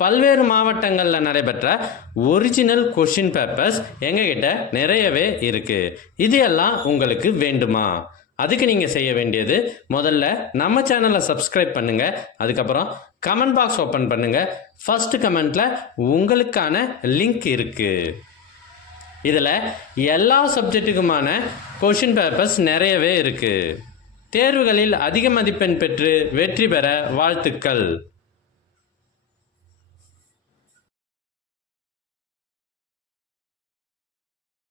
பல்வேறு மாவட்டங்களில் நடைபெற்ற ஒரிஜினல் கொஷின் பேப்பர்ஸ் எங்ககிட்ட நிறையவே இருக்குது. இது எல்லாம் உங்களுக்கு வேண்டுமா? அதுக்கு நீங்கள் செய்ய வேண்டியது, முதல்ல நம்ம சேனலை சப்ஸ்கிரைப் பண்ணுங்கள். அதுக்கப்புறம் கமெண்ட் பாக்ஸ் ஓப்பன் பண்ணுங்கள். ஃபர்ஸ்ட் கமெண்ட்டில் உங்களுக்கான லிங்க் இருக்குது. இதில் எல்லா சப்ஜெக்ட்டுக்குமான கொஷின் பேப்பர்ஸ் நிறையவே இருக்குது. தேர்வுகளில் அதிக மதிப்பெண் பெற்று வெற்றி பெற வாழ்த்துக்கள்.